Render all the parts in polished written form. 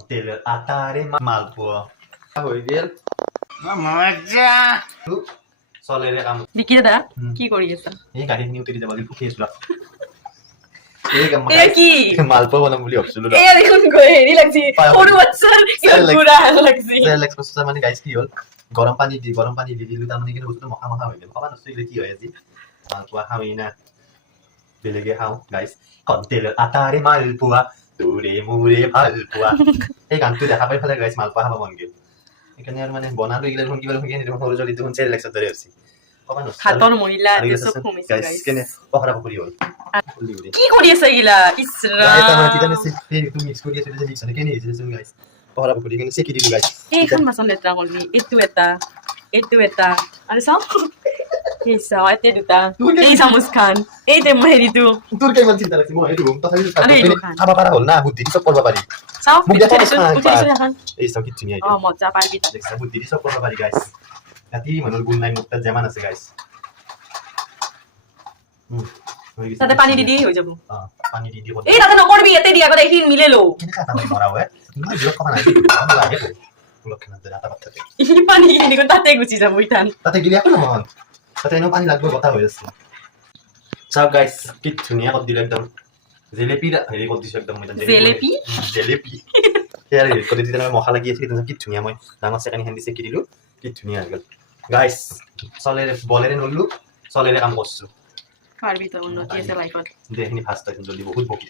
কন্টেলৰ আটাৰে মালপোৱা হৈ গেল মজা চলেৰে কাম বিকি দাদা কি কৰি আছা? এই গাড়ীখিনি উতৰি যাব লাগিব উঠি আছো এ কি মালপোৱা বনাম বুলি ভাবিছিলো এ দেখোন হেৰি লাগছি সৰু বাচ্চাৰ পুৰা লাগছি মানে গাইছ কি হ'ল গৰম পানী দি দিলো তাৰমানে কিন্তু বস্তুটো মখা মখা হৈ গেল কবা নচলে কি হয় আজি মালপোৱা খাওঁই না বেলেগে খাওঁ গাইছ কন্টেলৰ আটাৰে মালপোৱা তোৰে মোৰে ভাল পোৱা এই গানটো দেখা পাই ফালে গাইছ মালপোৱা খাব মন গেল সেইকাৰণে আৰু মানে বনালো এইগিলা দেখোন কিবা দেখোন সৰু ছোৱালী দেখোন চেৰেলেক্সৰ দৰে হৈছে কবা নচলে হাতৰ মহিলা চব কমিছে গাইছ গাইছ কেনে পহৰা পকৰি হ'ল কি কৰি আছে এইগিলা ইছৰা এটা মানে তিতানে সেইটো মিক্স কৰি আছে যে মিক্স হয় কেনে হৈছে গাইছ পহৰা পকৰি কেনে চেকি দিলো গাইছ এইখন মাছন লেতেৰা কৰিলি এইটো এটা আৰু চাওঁ এই চাওঁ এতিয়া দুটা এই চামুচ খান এই দে হেৰিটো তোৰ কেইমান চিন্তা লাগিছে মই সেইটো তথাপি আৰু এইটো খান খাব পাৰা হ'ল না বুদ্ধি চব কৰিব পাৰি চাওঁ মোক দেখা উঠিছো এখন এই চাও কি ধুনীয়া অ মজা পাৰবি দেখছা বুদ্ধি চব কৰিব পাৰি গাইছ ৰাতি মানুহৰ গুণ নাই মোক তাত যেমান আছে গাইছ তাতে পানী দি হৈ যাব পানী দি এই তাতে নকৰবি ইয়াতে দিয়া আগতে এইখিনি মিলে লো কেনেকা এটা মৰা হয় ইমান বিৰক্ত কৰা নাই লাগে লক্ষণাত আটা পাত্তাতে এই পানী এনেকৈ তাতে গুচি যাব ইথান তাতে গিলি একো নহয় তাতে এনেও পানী লাগব কথা হৈ আছে চাও গাইছ কি ধুনীয়া কৰি দিলো একদম জেলেপি হেৰি কৰি দিছো একদম জেলেপি ইয়াৰ হেৰি কৰি দিলে মখা লাগি আছে কি ধুনীয়া মই ডাঙৰ চেকানি খান্দি চেকি দিলো কি ধুনীয়া হৈ গ'ল গাইছ চলেৰে বলেৰে নললো চলেৰে কাম কৰছো পাৰবি তো উন্নতি আছে লাইফত দেখিনি ফাষ্ট টাইম জলদি বহুত বকি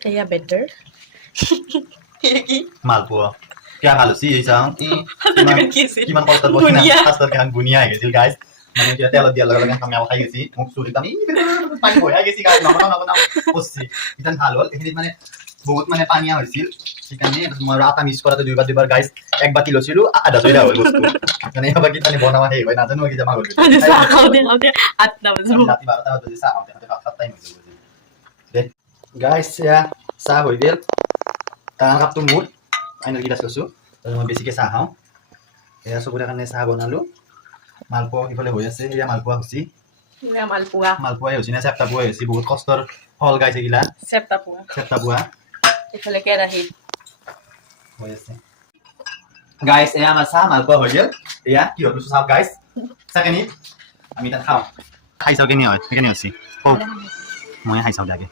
এয়া বেটাৰ কি মালপোৱা क्या ভাল হৈছে এই চাও কিমান কষ্ট বহিনা ফাষ্টত গান বুনিয়া হৈ গৈছিল গাইছ মানে কি তেলত দিয়া লগে লগে কামে খাই গৈছি মোক চুৰি কামি পানী হৈ গৈছি গাইছ নবনাও কষ্ট ইতান ভাল হ'ল এখিনি মানে বহুত মানে পানীয়া হৈছিল সেইকাৰণে মই আটা মিক্স কৰাতে দুইবাৰ গাইছ এক বাতি লৈছিলো আধা তৈৰা হ'ল বস্তু মানে এবাৰ কি পানী বনাবা হেই হয় নাজানো কি জমা হ'ল খাওঁতে 8টা বাজিব ৰাতি 12টা বাজি চাহ খাওঁতে ভাত টাইম হৈ গ'ল গাইছ ইয়া চাহ হৈ গেল তাৰ কাপটো মোৰ আইনৰ গিলাচ লৈছো মই বেছিকে চাহ খাওঁ এয়া চবৰে কাৰণে চাহ বনালো মালপোৱা সিফালে হৈ আছে এয়া মালপোৱা হৈছে মালপোৱাই হৈছে না চেপ্টা পোৱা হৈছে বহুত কষ্টৰ ফল গাইছে গিলা চেপ্টা পোৱা এইফালে কেৰাহীত হৈ আছে গাইছ এয়া আমাৰ চাহ মালপোৱা হৈ গেল এয়া কি হ'ল চাহ গাইছ চাকেনি আমি তাত খাওঁ খাই চাওঁ কেনে হয় কেনে হৈছে মই খাই চাওঁ লাগে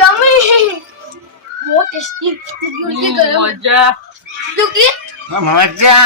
yummy बहुत टेस्टी मजा मजा